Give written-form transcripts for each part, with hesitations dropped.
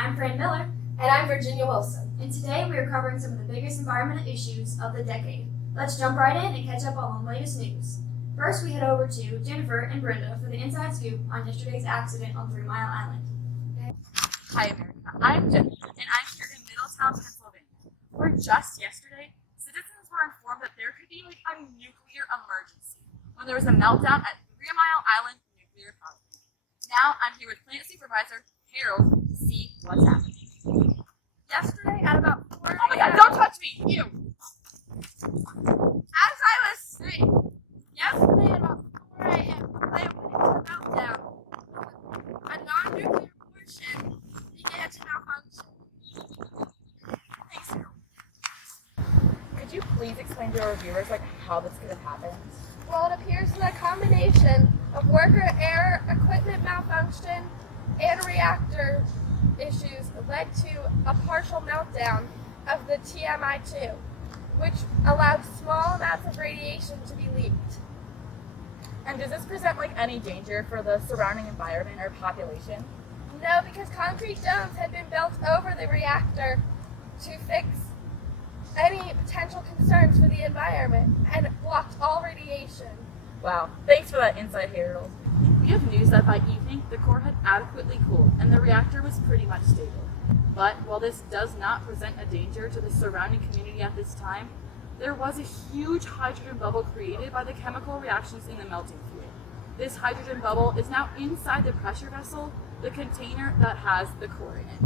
I'm Fran Miller. And I'm Virginia Wilson. And today we are covering some of the biggest environmental issues of the decade. Let's jump right in and catch up on the latest news. First, we head over to Jennifer and Brenda for the inside scoop on yesterday's accident on 3 Mile Island. Hi America, I'm Jennifer, and I'm here in Middletown, Pennsylvania, where just yesterday, citizens were informed that there could be a nuclear emergency when there was a meltdown at 3 Mile Island Nuclear Power Plant. Now I'm here with Plant Supervisor Harold to see what's happening. Yesterday at about 4 a.m. Oh my god, don't touch me! Ew! As I was saying, yesterday at about 4 a.m. the plant went into a meltdown. A non-nuclear portion began to malfunction. Thanks, Harold. Could you please explain to our viewers how this could have happened? Well, it appears that a combination of worker error, equipment malfunction, and reactor issues led to a partial meltdown of the TMI-2, which allowed small amounts of radiation to be leaked. And does this present any danger for the surrounding environment or population? No, because concrete domes had been built over the reactor to fix any potential concerns for the environment and blocked all radiation. Wow, thanks for that insight, Harold. We have news that by evening, the core had adequately cooled and the reactor was pretty much stable. But while this does not present a danger to the surrounding community at this time, there was a huge hydrogen bubble created by the chemical reactions in the melting fuel. This hydrogen bubble is now inside the pressure vessel, the container that has the core in it.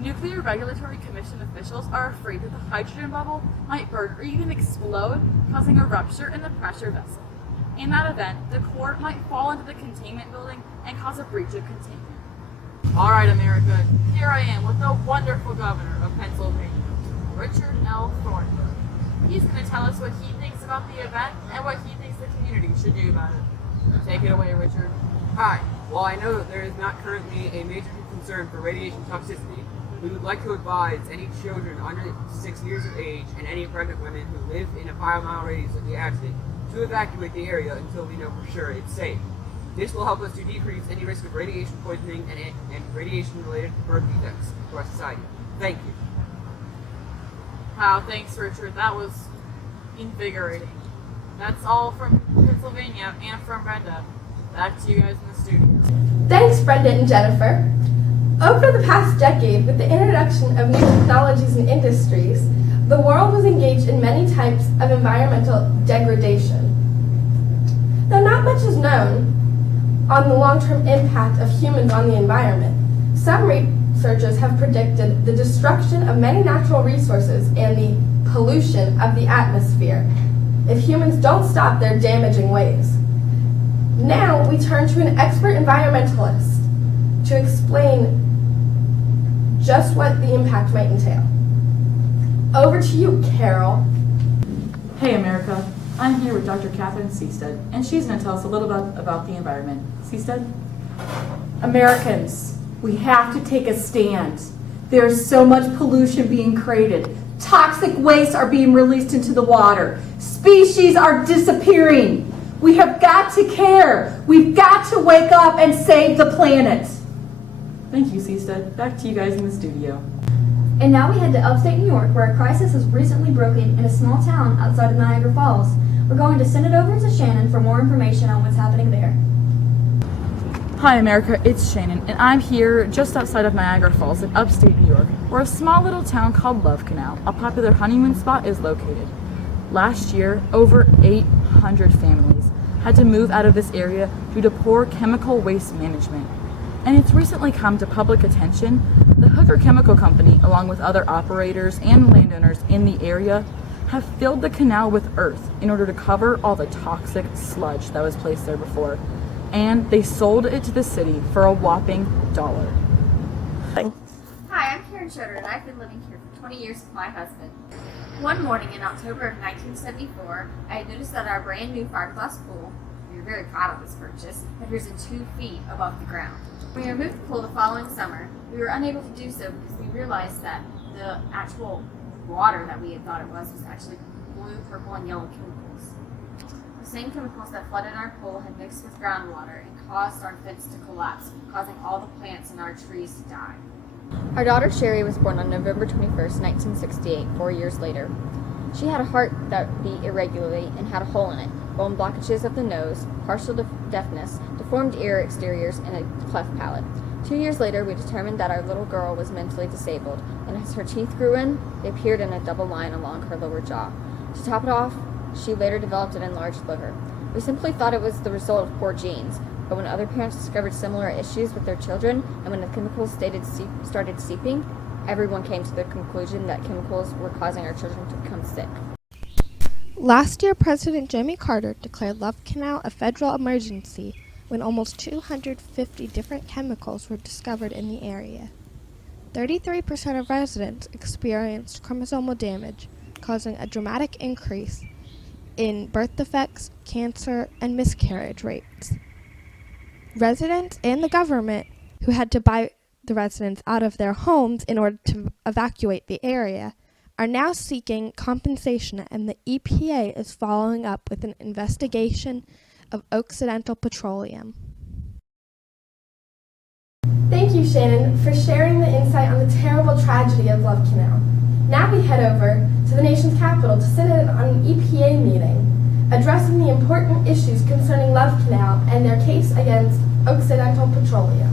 Nuclear Regulatory Commission officials are afraid that the hydrogen bubble might burst or even explode, causing a rupture in the pressure vessel. In that event, the core might fall into the containment building and cause a breach of containment. All right, America, here I am with the wonderful governor of Pennsylvania, Richard L. Thornburgh. He's going to tell us what he thinks about the event and what he thinks the community should do about it. Take it away, Richard. Hi. While I know that there is not currently a major concern for radiation toxicity, we would like to advise any children under 6 years of age and any pregnant women who live in a 5-mile radius of the accident to evacuate the area until we know for sure it's safe. This will help us to decrease any risk of radiation poisoning and radiation-related birth defects to our society. Thank you. Wow, thanks, Richard. That was invigorating. That's all from Pennsylvania and from Brenda. Back to you guys in the studio. Thanks, Brenda and Jennifer. Over the past decade, with the introduction of new technologies and industries, the world was engaged in many types of environmental degradation. Though not much is known on the long-term impact of humans on the environment, some researchers have predicted the destruction of many natural resources and the pollution of the atmosphere if humans don't stop their damaging ways. Now we turn to an expert environmentalist to explain just what the impact might entail. Over to you, Carol. Hey America, I'm here with Dr. Catherine Seastead, and she's going to tell us a little bit about the environment. Seastead? Americans, we have to take a stand. There's so much pollution being created. Toxic wastes are being released into the water. Species are disappearing. We have got to care. We've got to wake up and save the planet. Thank you, Seastead. Back to you guys in the studio. And now we head to upstate New York, where a crisis has recently broken in a small town outside of Niagara Falls. We're going to send it over to Shannon for more information on what's happening there. Hi America, it's Shannon, and I'm here just outside of Niagara Falls in upstate New York, where a small little town called Love Canal, a popular honeymoon spot, is located. Last year, over 800 families had to move out of this area due to poor chemical waste management. And it's recently come to public attention, the Hooker Chemical Company, along with other operators and landowners in the area, have filled the canal with earth in order to cover all the toxic sludge that was placed there before. And they sold it to the city for a whopping $1. Hi, I'm Karen Schroeder, and I've been living here for 20 years with my husband. One morning in October of 1974, I had noticed that our brand new fiberglass pool, we were very proud of this purchase, had risen 2 feet above the ground. When we removed the pool the following summer, we were unable to do so because we realized that the actual water that we had thought it was actually blue, purple, and yellow chemicals. The same chemicals that flooded our pool had mixed with groundwater and caused our fence to collapse, causing all the plants in our trees to die. Our daughter Sherry was born on November 21st, 1968, 4 years later. She had a heart that beat irregularly and had a hole in it, bone blockages of the nose, partial deafness, deformed ear exteriors, and a cleft palate. 2 years later, we determined that our little girl was mentally disabled, and as her teeth grew in, they appeared in a double line along her lower jaw. To top it off, she later developed an enlarged liver. We simply thought it was the result of poor genes, but when other parents discovered similar issues with their children, and when the chemicals started seeping, everyone came to the conclusion that chemicals were causing our children to become sick. Last year, President Jimmy Carter declared Love Canal a federal emergency when almost 250 different chemicals were discovered in the area. 33% of residents experienced chromosomal damage, causing a dramatic increase in birth defects, cancer, and miscarriage rates. Residents and the government, who had to buy the residents out of their homes in order to evacuate the area, are now seeking compensation, and the EPA is following up with an investigation of Occidental Petroleum. Thank you, Shannon, for sharing the insight on the terrible tragedy of Love Canal. Now we head over to the nation's capital to sit in on an EPA meeting, addressing the important issues concerning Love Canal and their case against Occidental Petroleum.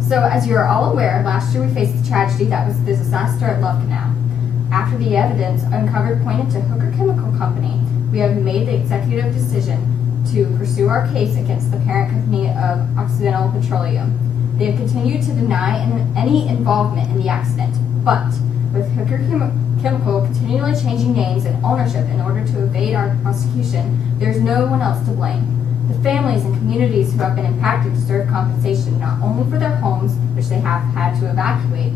So, as you are all aware, last year we faced the tragedy that was the disaster at Love Canal. After the evidence uncovered pointed to Hooker Chemical Company, we have made the executive decision to pursue our case against the parent company of Occidental Petroleum. They have continued to deny any involvement in the accident, but with Hooker Chemical continually changing names and ownership in order to evade our prosecution, there is no one else to blame. The families and communities who have been impacted deserve compensation not only for their homes, which they have had to evacuate,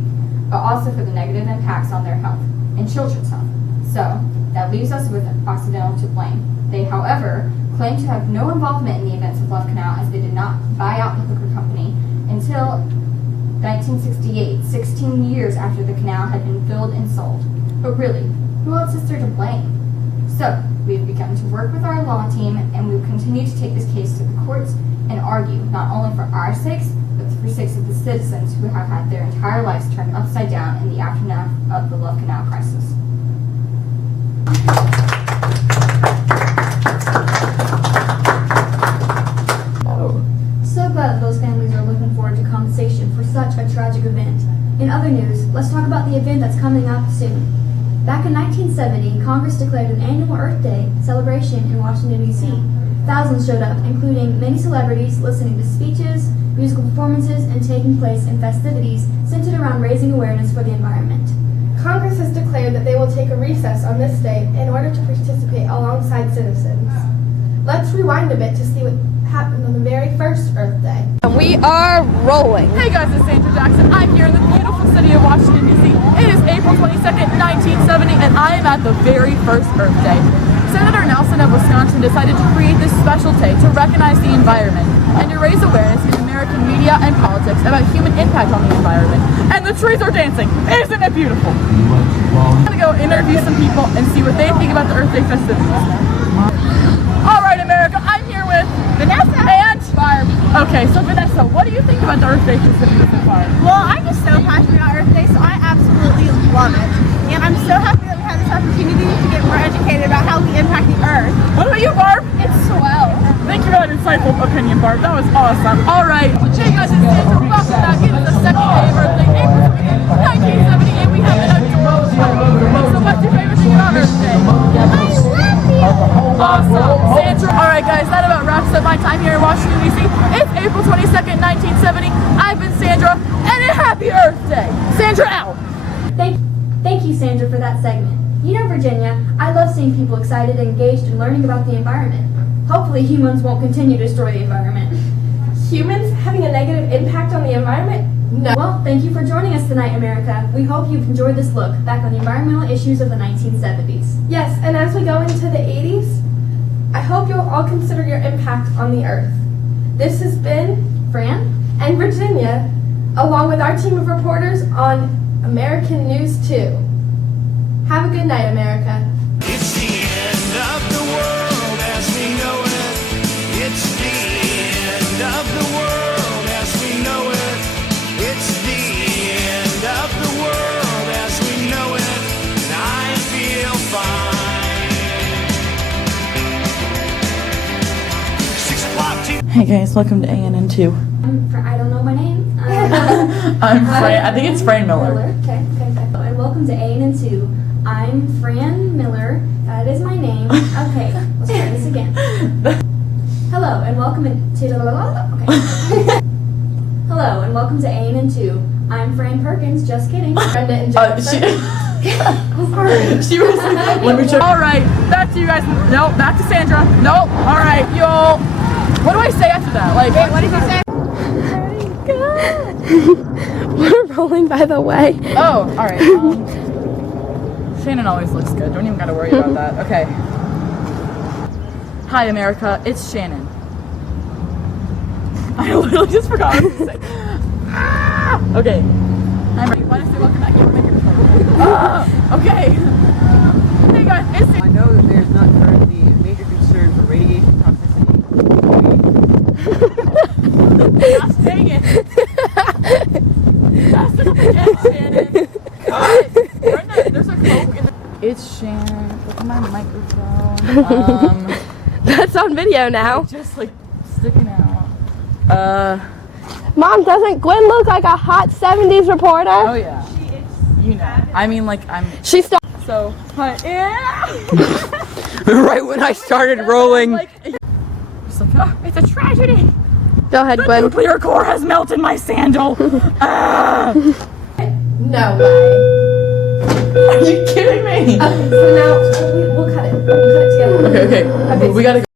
but also for the negative impacts on their health and children's health. So, that leaves us with Occidental to blame. They, however, claim to have no involvement in the events of Love Canal as they did not buy out the Hooker Company until 1968, 16 years after the canal had been filled and sold. But really, who else is there to blame? So, we have begun to work with our law team, and we will continue to take this case to the courts and argue not only for our sakes, but for the sakes of the citizens who have had their entire lives turned upside down in the aftermath of the Love Canal crisis. So glad that those families are looking forward to compensation for such a tragic event. In other news, let's talk about the event that's coming up soon. Back in 1970, Congress declared an annual Earth Day celebration in Washington, D.C. Thousands showed up, including many celebrities listening to speeches, musical performances, and taking place in festivities centered around raising awareness for the environment. Congress has declared that they will take a recess on this day in order to participate alongside citizens. Let's rewind a bit to see what happened on the very first Earth Day. We are rolling. Hey guys, it's Sandra Jackson. I'm here in the beautiful city of Washington, D.C. It is April 22nd, 1970, and I am at the very first Earth Day. Senator Nelson of Wisconsin decided to create this special day to recognize the environment and to raise awareness in American media and politics about human impact on the environment. And the trees are dancing. Isn't it beautiful? I'm going to go interview some people and see what they think about the Earth Day festivities. All right, America, I'm here with Vanessa and Barb. Okay, so Vanessa, what do you think about the Earth Day festivities so far? Well, I'm just so passionate about Earth Day, so I absolutely love it. And I'm so happy that we have this opportunity to get more educated about how we impact the Earth. What about you, Barb? It's swell. Thank you for that insightful opinion, Barb. That was awesome. All right, hey guys, it's Sandra. Welcome back. It is the second day of Earth Day, April 20th, 1970, and we have an adorable party. So what's your favorite thing about Earth Day? I love you. Awesome. Sandra. All right, guys, that about wraps up my time here in Washington, D.C. It's April 22nd, 1970. I've been Sandra, and a happy Earth Day. Sandra out. Thank you, Sandra, for that segment. You know, Virginia, I love seeing people excited and engaged in learning about the environment. Hopefully humans won't continue to destroy the environment. Humans having a negative impact on the environment? No. Well, thank you for joining us tonight, America. We hope you've enjoyed this look back on the environmental issues of the 1970s. Yes, and as we go into the 80s, I hope you'll all consider your impact on the Earth. This has been Fran and Virginia, along with our team of reporters on American News 2. Have a good night, America. It's the end of the world as we know it. It's the end of the world as we know it. It's Hey guys, welcome to ANN2. I don't know my name. I'm Fran. I think it's Fran Miller. Okay. And welcome to ANN2. I'm Fran Miller. That is my name. Okay, let's try this again. Hello, and welcome to. Okay. Hello, and welcome to ANN2. I'm Fran Perkins. Just kidding. Brenda and She was like, let me check. All right, back to you guys. No, back to Sandra. No, all right, y'all. What do I say after that? Like, Wait, what did you say? We're rolling, by the way. Oh, all right. Shannon always looks good. Don't even gotta worry about that. Okay. Hi, America. It's Shannon. I literally just forgot what to say. Okay. I'm ready. Want to say welcome back? Okay. Hey guys, it's I know that there's not currently a major concern for radiation toxicity. Gosh dang it. That's it again, Shannon. Brenda, there's a Coke in the... It's Shannon. Look at my microphone. That's on video now. Just like sticking out. Mom, doesn't Gwen look like a hot 70s reporter? Oh yeah. You know. I mean, like, She started. So, hi. Right when I started rolling. It's like, oh, it's a tragedy. Go ahead, The Gwen. nuclear core has melted my sandal. No way. Are you kidding me? Okay, so now we'll cut it. We'll cut it together. Okay. We gotta go.